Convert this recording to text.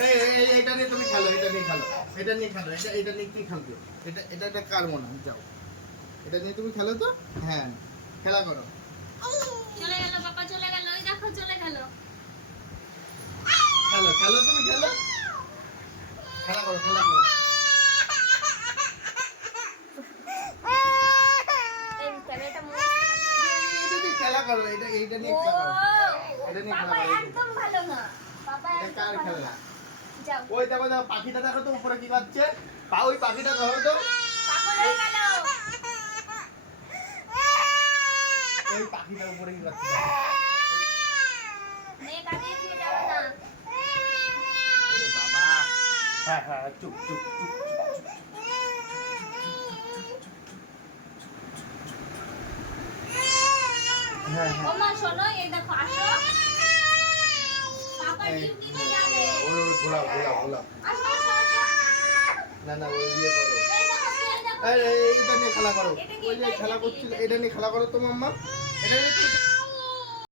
এটা নিয়ে তুমি খেলো, এটা নিয়ে খেলো, এটা নিয়ে খেলো, এটা নিয়ে কি খেলবে? এটা কার মনে হয়? যাও, এটা নিয়ে তুমি খেলো তো। হ্যাঁ, খেলা করো। চলে গেল বাবা, চলে গেল, ওই দেখো চলে গেল। খেলো খেলো, তুমি খেলো, খেলা করো, খেলা করো। এই ক্যামেরাটা খেলা করো, এইটা নিয়ে খেলা করো, এটা নিয়ে খেলা বাবা করো। একদম ভালো না, বাবা এটা একদম কার ভালো খেলা? না। যাও, ওই দেখো দেখো, পাখিটা দেখো তো উপরে কি করছে। ওই পাখিটা ধরো তো। পাগল হয়ে গেল। ওই পাখিটার উপরে কি করছে? মেয়ে কাঁদিয়ে দিয়ে যাবে না। ওরে বাবা। হ্যাঁ হ্যাঁ, চুপ চুপ চুপ। হ্যাঁ হ্যাঁ। ওমা শোনো, এই দেখো আসো, পাপা ডিউটিতে যাবে। ওই ঘোলা ঘোলা ঘোলা। আসো আসো আসো। না না, ওই দিয়ে করো। এই দেখো, এই দেখো। এইটা নিয়ে খেলা করো। এটা কি? ওই যে খেলা করছিল, এটা নিয়ে খেলা করো তো মাম্মা। এটা নিয়ে